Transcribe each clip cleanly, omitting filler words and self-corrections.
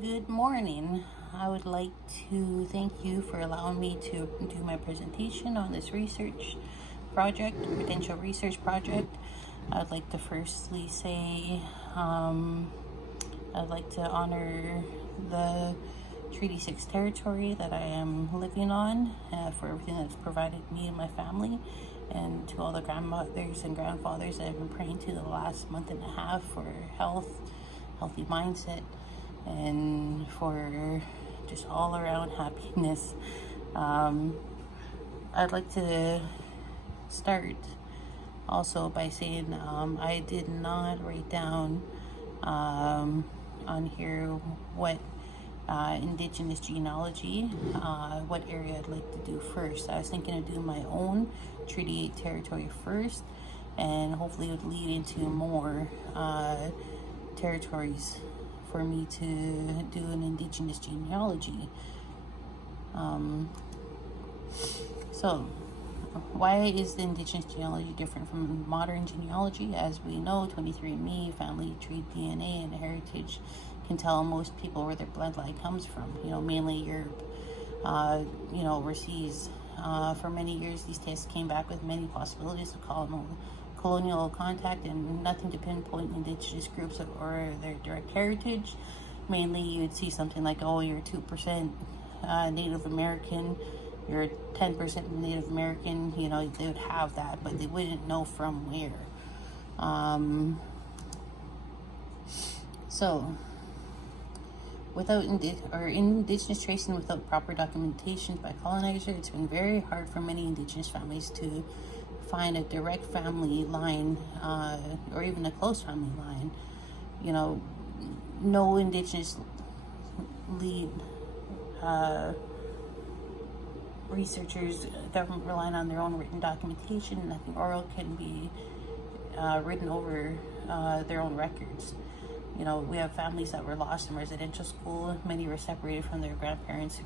Good morning. I would like to thank you for allowing me to do my presentation on this research project, potential research project. I would like to firstly say I'd like to honor the Treaty 6 territory that I am living on for everything that's provided me and my family, and to all the grandmothers and grandfathers that I've been praying to the last month and a half for health, healthy mindset, and for just all around happiness. I'd like to start also by saying I did not write down on here what Indigenous genealogy, what area I'd like to do first. I was thinking of doing my own Treaty 8 territory first, and hopefully it would lead into more territories for me to do an Indigenous genealogy. So why is the Indigenous genealogy different from modern genealogy? As we know, 23andMe, family tree DNA, and heritage can tell most people where their bloodline comes from, mainly Europe, overseas. For many years, these tests came back with many possibilities of colonial contact and nothing to pinpoint Indigenous groups or their direct heritage. Mainly, you'd see something like, oh, you're 2% Native American, you're 10% Native American, they would have that, but they wouldn't know from where. So, without Indigenous tracing without proper documentation by colonizer, it's been very hard for many Indigenous families to find a direct family line, or even a close family line. No Indigenous lead researchers, government relying on their own written documentation. Nothing oral can be written over their own records. We have families that were lost in residential school. Many were separated from their grandparents,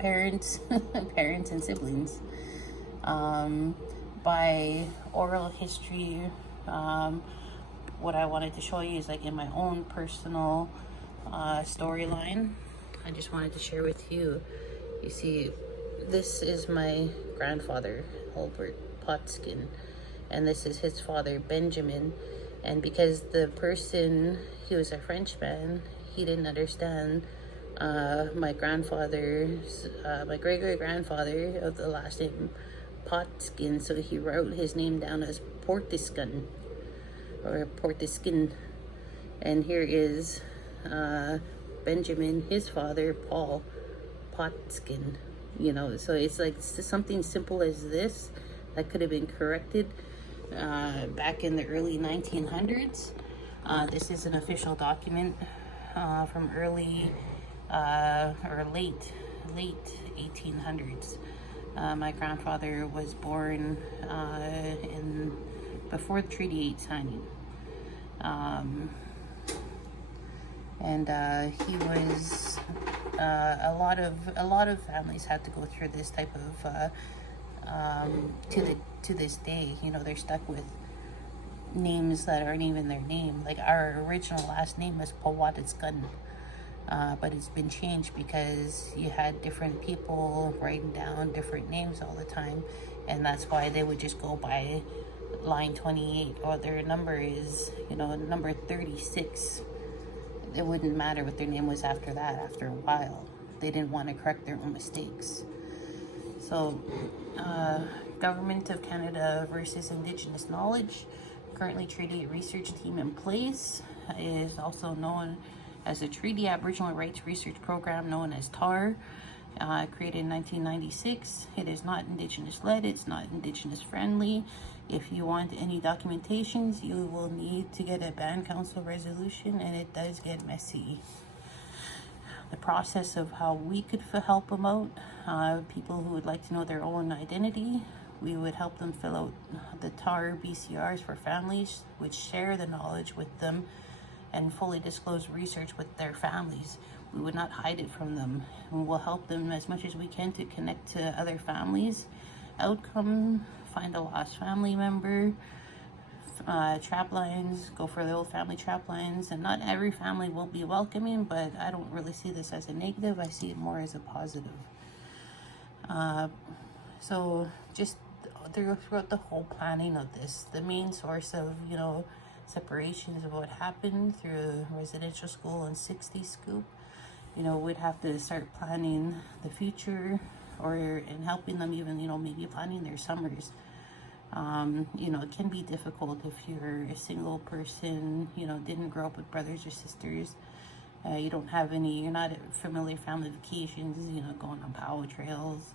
parents, and siblings. By oral history, what I wanted to show you is like in my own personal storyline. I just wanted to share with you. You see, this is my grandfather, Albert Potskin, and this is his father, Benjamin. And because the person, he was a Frenchman, he didn't understand my grandfather's, my great-great-grandfather of the last name Potskin, so he wrote his name down as Portiskin, or Portiskin. And here is Benjamin, his father, Paul Potskin. So it's like something simple as this that could have been corrected back in the early 1900s. This is an official document from early or late 1800s. My grandfather was born before the Treaty 8 signing. And he was a lot of families had to go through this type of to this day. They're stuck with names that aren't even their name. Like our original last name was Powatitskan, but it's been changed because you had different people writing down different names all the time, and that's why they would just go by line 28, or their number is number 36. It wouldn't matter what their name was after that. After a while, they didn't want to correct their own mistakes. So Government of Canada versus Indigenous knowledge. Currently, Treaty Research Team in place is also known as the Treaty Aboriginal Rights Research Program, known as TAR, created in 1996. It is not Indigenous led, it's not Indigenous friendly. If you want any documentations, you will need to get a band council resolution, and it does get messy. The process of how we could help them out, people who would like to know their own identity, we would help them fill out the TAR BCRs for families, which share the knowledge with them and fully disclose research with their families. We would not hide it from them, and we'll help them as much as we can to connect to other families. Outcome: find a lost family member, trap lines, go for the old family trap lines. And not every family will be welcoming, but I don't really see this as a negative. I see it more as a positive. So just throughout the whole planning of this, the main source of, you know, separations of what happened through residential school and 60 scoop, you know, we'd have to start planning the future, or in helping them even, you know, maybe planning their summers. You know, it can be difficult if you're a single person, you know, didn't grow up with brothers or sisters. You don't have any, you're not at familiar family vacations, you know, going on power trails,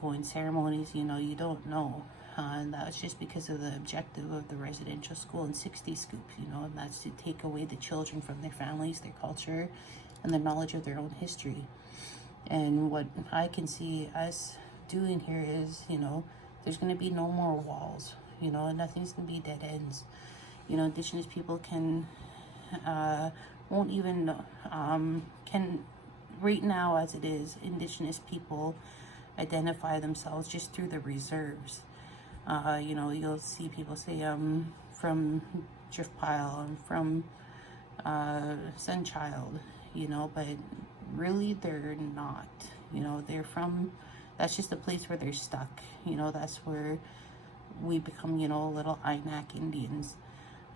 going ceremonies, you know, you don't know. And that's just because of the objective of the residential school and 60 scoop, you know, and that's to take away the children from their families, their culture, and the knowledge of their own history. And what I can see us doing here is, you know, there's going to be no more walls, you know, and nothing's going to be dead ends. You know, Indigenous people can, won't even, can, right now as it is, Indigenous people identify themselves just through the reserves. You know, you'll see people say, I'm from Drift Pile, I'm from Sunchild, you know, but really they're not, you know, they're from, that's just a place where they're stuck, you know, that's where we become, you know, little INAC Indians,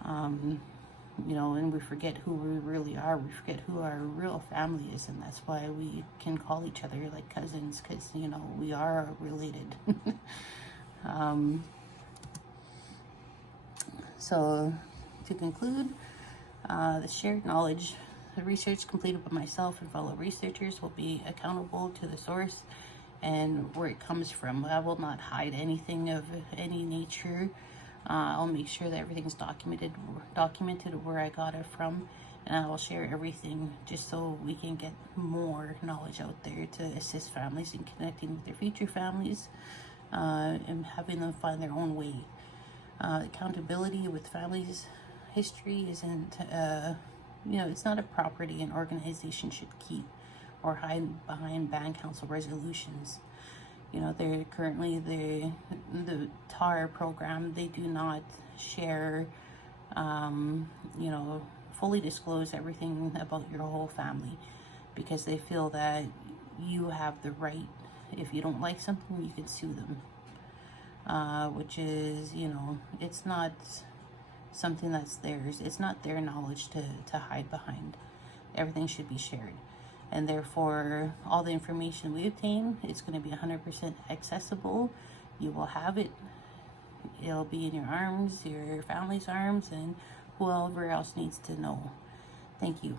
you know, and we forget who we really are, we forget who our real family is, and that's why we can call each other like cousins, because, you know, we are related. So to conclude, the shared knowledge, the research completed by myself and fellow researchers will be accountable to the source and where it comes from. I will not hide anything of any nature. I'll make sure that everything's documented where I got it from, and I will share everything just so we can get more knowledge out there to assist families in connecting with their future families, and having them find their own way. Accountability with families' history isn't, you know, it's not a property an organization should keep or hide behind band council resolutions. You know, they're currently the TAR program, they do not share, you know, fully disclose everything about your whole family, because they feel that you have the right, if you don't like something, you can sue them. Which is, you know, it's not something that's theirs. It's not their knowledge to hide behind. Everything should be shared. And therefore, all the information we obtain, it's going to be 100% accessible. You will have it. It'll be in your arms, your family's arms, and whoever else needs to know. Thank you.